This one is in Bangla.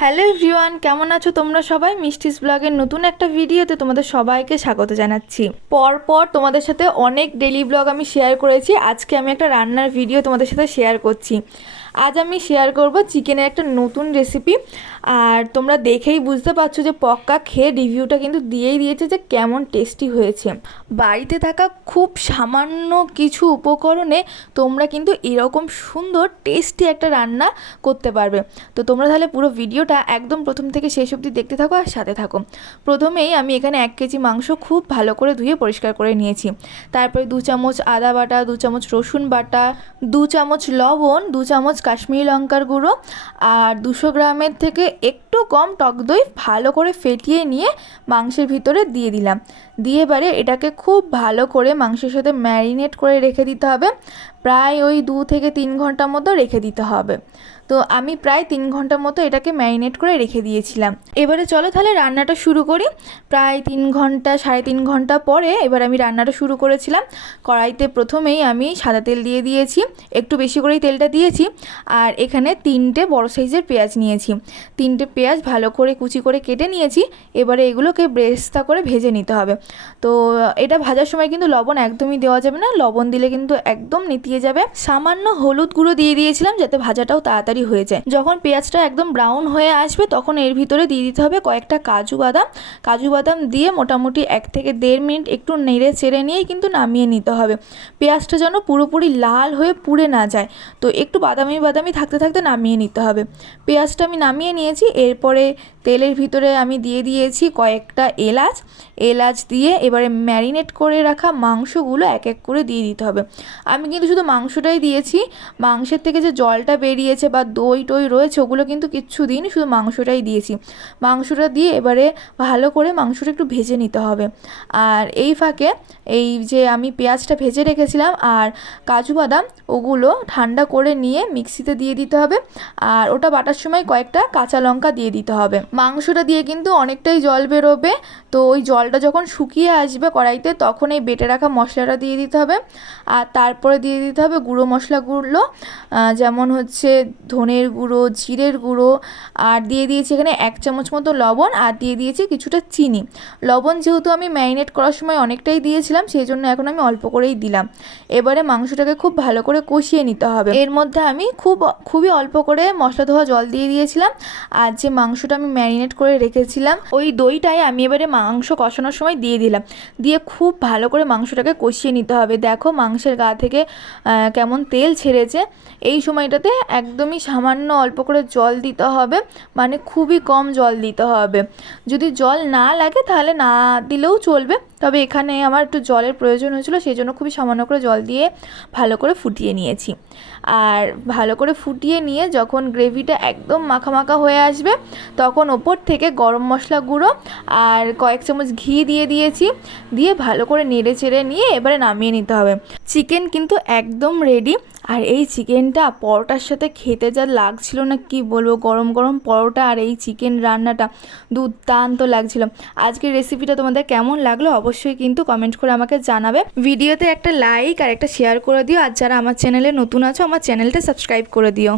হ্যালো এভরিওয়ান, কেমন আছো তোমরা সবাই? মিষ্টিস ব্লগের নতুন একটা ভিডিওতে তোমাদের সবাইকে স্বাগত জানাচ্ছি। পরপর তোমাদের সাথে অনেক ডেলি ব্লগ আমি শেয়ার করেছি। আজকে আমি একটা রান্নার ভিডিও তোমাদের সাথে শেয়ার করছি। আজ আমি শেয়ার করব চিকেনের একটা নতুন রেসিপি আর তোমরা দেখেই বুঝতে পারছ যে পক্কা খেয়ে রিভিউটা কিন্তু দিয়েই দিয়েছে যে কেমন টেস্টি হয়েছে। বাড়িতে থাকা খুব সামান্য কিছু উপকরণে তোমরা কিন্তু এরকম সুন্দর টেস্টি একটা রান্না করতে পারবে। তো তোমরা তাহলে পুরো ভিডিওটা একদম প্রথম থেকে শেষ অবধি দেখতে থাকো আর সাথে থাকো। প্রথমেই আমি এখানে এক কেজি মাংস খুব ভালো করে ধুয়ে পরিষ্কার করে নিয়েছি। তারপরে দু চামচ আদা বাটা, দু চামচ রসুন বাটা, দু চামচ লবণ, দু চামচ কাশ্মীরি লঙ্কার গুঁড়ো আর দুশো গ্রামের থেকে একটু কম টক দই ভালো করে ফেটিয়ে নিয়ে মাংসের ভিতরে দিয়ে দিলাম। দিয়ে এবারে এটাকে খুব ভালো করে মাংসের সাথে ম্যারিনেট করে রেখে দিতে হবে। প্রায় ওই দু থেকে তিন ঘণ্টা মতো রেখে দিতে হবে। তো আমি প্রায় তিন ঘণ্টা মতো এটাকে ম্যারিনেট করে রেখে দিয়েছিলাম। এবারে চলো তাহলে রান্নাটা শুরু করি। প্রায় তিন ঘণ্টা, সাড়ে তিন ঘণ্টা পরে এবার আমি রান্নাটা শুরু করেছিলাম। কড়াইতে প্রথমেই আমি সাদা তেল দিয়ে দিয়েছি, একটু বেশি করেই তেলটা দিয়েছি আর এখানে তিনটে বড় সাইজের পেঁয়াজ নিয়েছি। তিনটে পেঁয়াজ ভালো করে কুচি করে কেটে নিয়েছি, এবারে এগুলোকে ব্রেস্তা করে ভেজে নিতে হবে। তো এটা ভাজার সময় কিন্তু লবণ একদমই দেওয়া যাবে না, লবণ দিলে কিন্তু একদম নিতিয়ে যাবে। সামান্য হলুদ গুঁড়ো দিয়ে দিয়েছিলাম যাতে ভাজাটাও তাড়াতাড়ি হয়ে যায়। যখন পেঁয়াজটা একদম ব্রাউন হয়ে আসবে, তখন এর ভিতরে দিয়ে দিতে হবে কয়েকটা কাজু বাদাম। কাজু বাদাম দিয়ে মোটামুটি এক থেকে দেড় মিনিট একটু নেড়ে চেড়ে নিয়েই কিন্তু নামিয়ে নিতে হবে। পেঁয়াজটা যেন পুরোপুরি লাল হয়ে পুড়ে না যায়। তো একটু বাদামি বাদামি থাকতে থাকতে নামিয়ে নিতে হবে। পেঁয়াজটা আমি নামিয়ে নিয়েছি, এরপরে তেলের ভিতরে আমি দিয়ে দিয়েছি কয়েকটা এলাচ। এলাচ দিয়ে এবারে ম্যারিনেট করে রাখা মাংসগুলো এক এক করে দিয়ে দিতে হবে। আমি কিন্তু শুধু মাংসটাই দিয়েছি। মাংসের থেকে যে জলটা বেরিয়েছে বা দই টই রয়েছে, ওগুলো কিন্তু কিচ্ছু দিইনি, শুধু মাংসটাই দিয়েছি। মাংসটা দিয়ে এবারে ভালো করে মাংসটা একটু ভেজে নিতে হবে। আর এই ফাঁকে এই যে আমি পেঁয়াজটা ভেজে রেখেছিলাম আর কাজু বাদাম, ওগুলো ঠান্ডা করে নিয়ে মিক্সিতে দিয়ে দিতে হবে। আর ওটা বাটার সময় কয়েকটা কাঁচা লঙ্কা দিয়ে দিতে হবে। মাংসটা দিয়ে কিন্তু অনেকটাই জল বেরোবে। তো ওই জলটা যখন শুকিয়ে আসবে কড়াইতে, তখন এই বেটে রাখা মশলাটা দিয়ে দিতে হবে। আর তারপরে দিয়ে দিতে হবে গুঁড়ো মশলাগুলো যেমন হচ্ছে ধনের গুঁড়ো, জিরের গুঁড়ো। আর দিয়ে দিয়েছি এখানে এক চামচ মতো লবণ, আর দিয়ে দিয়েছি কিছুটা চিনি। লবণ যেহেতু আমি ম্যারিনেট করার সময় অনেকটাই দিয়েছিলাম সেই জন্য এখন আমি অল্প করেই দিলাম। এবারে মাংসটাকে খুব ভালো করে কষিয়ে নিতে হবে। এর মধ্যে আমি খুব, খুবই অল্প করে মশলা ধোয়া জল দিয়ে দিয়েছিলাম। আর যে মাংসটা আমি ম্যারিনেট করে রেখেছিলাম। ওই দইটাই আমি এবারে মাংস কষানোর সময় দিয়ে দিলাম। দিয়ে খুব ভালো করে মাংসটাকে কষিয়ে নিতে হবে। দেখো মাংসের গা থেকে কেমন তেল ছেড়েছে। এই সময়টাতে একদমই সামান্য অল্প করে জল দিতে হবে। মানে খুবই কম জল দিতে হবে। যদি জল না লাগে তাহলে না দিলেও চলবে। তবে এখানে আমার একটু জলের প্রয়োজন হয়েছিল সেই জন্য খুবই সামান্য করে জল দিয়ে ভালো করে ফুটিয়ে নিয়েছি। আর ভালো করে ফুটিয়ে নিয়ে যখন গ্রেভিটা একদম মাখা মাখা হয়ে আসবে, তখন ওপর থেকে গরম মশলা গুঁড়ো আর কয়েক চামচ ঘি দিয়ে দিয়েছি। দিয়ে ভালো করে নেড়ে চেড়ে নিয়ে এবারে নামিয়ে নিতে হবে। চিকেন কিন্তু একদম রেডি আর এই চিকেনটা পরোটার সাথে খেতে যা লাগছিল না কি বলব, গরম গরম পরোটা আর এই চিকেন রান্নাটা দুর্দান্ত লাগছিল। আজকের রেসিপিটা তোমাদের কেমন লাগল অবশ্যই কিন্তু কমেন্ট করে আমাকে জানাবে। ভিডিওতে একটা লাইক আর একটা শেয়ার করে দিও আর যারা আমার চ্যানেলে নতুন আছো, আমার চ্যানেলটা সাবস্ক্রাইব করে দিও।